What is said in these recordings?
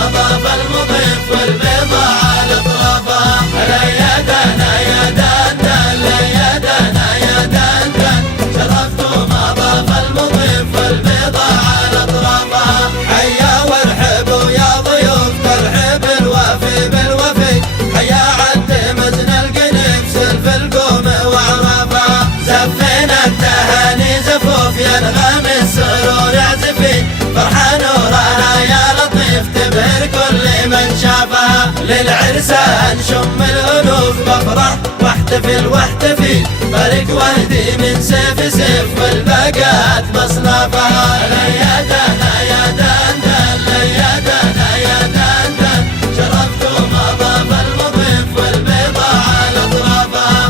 ما ضاف المضيف والبضاعة على أطرافها. ليدنا يا دندن ليدنا يا دندن شرفتوا ما ضاف المضيف والبضاعة على أطرافها. حيا وارحبوا يا ضيوف ترحب الوافي بالوفي. حيا عد مزن القنيف سلف القوم وعرافها. زفنا التهاني زفوف ينغم السرور يعزفي. فرحان ورانا يا لطيف تبهر كل من شافها. للعرسان شم الألوف بفرح واحتفل واحتفي. بارك واهدي من سيف سيف والباقات مصنفها. ليدنا يا دندن ليدنا يا دندن شرفتوا ما ضاف المضيف والبضاعة على أطرافها.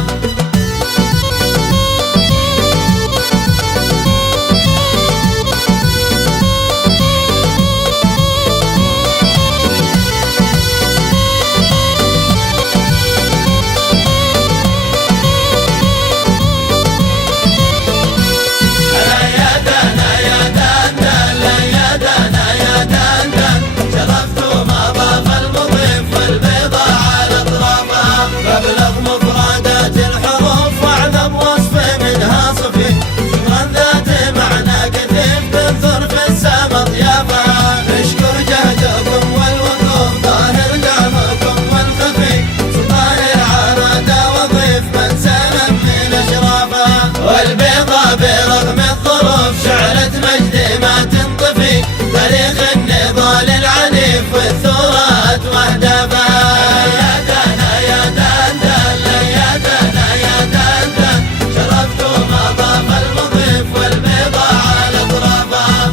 برغم الظروف شعلة مجد ما تنطفي. تاريخ النضال العنيف والثورات واهدافها. ليدنا يا دندن ليدنا يا دندن شرفتوا ما ضاف المضيف والبضاعة على أطرافها.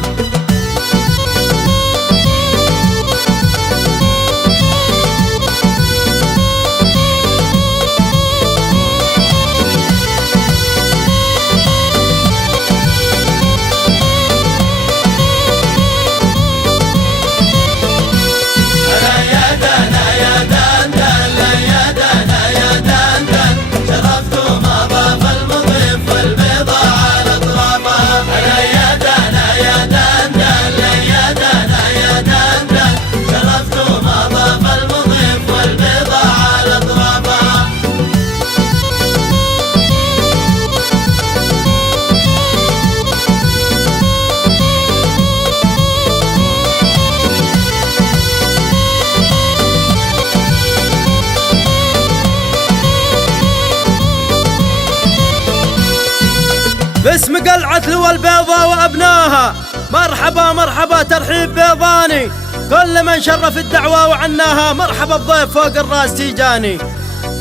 باسم قلعة لوى البيضاء وأبناها مرحبا مرحبا ترحيب بيضاني. كل من شرف الدعوة وعناها مرحبا بضيف فوق الراس تيجاني.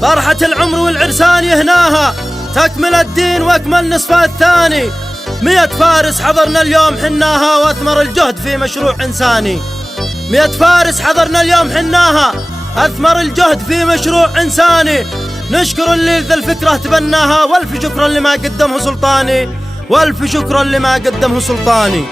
فرحة العمر والعرسان يهناها تكمل الدين واكمل نصفها الثاني. 100 فارس حضرنا اليوم حناها واثمر الجهد في مشروع إنساني. 100 فارس حضرنا اليوم حناها أثمر الجهد في مشروع إنساني. نشكر اللي ذا الفكرة تبناها والف شكرا لما قدمه سلطاني والف شكرا لما قدمه سلطاني.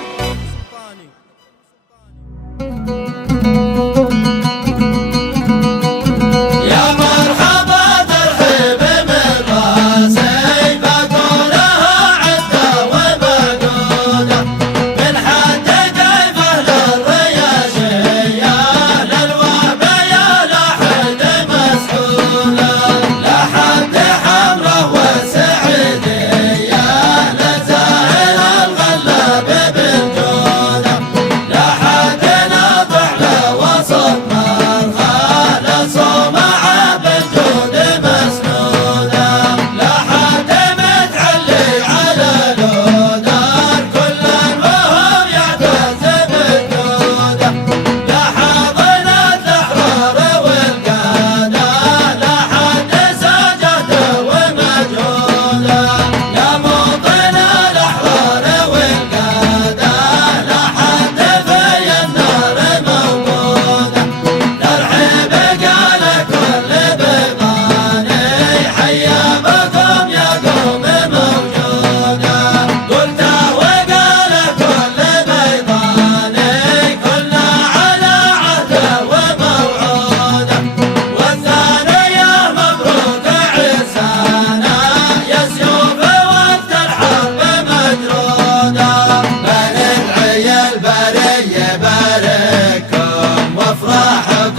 بابل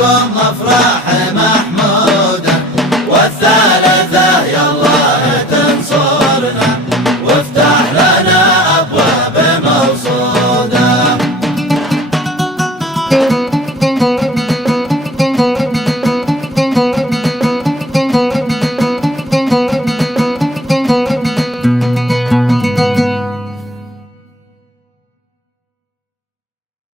لكم أفراح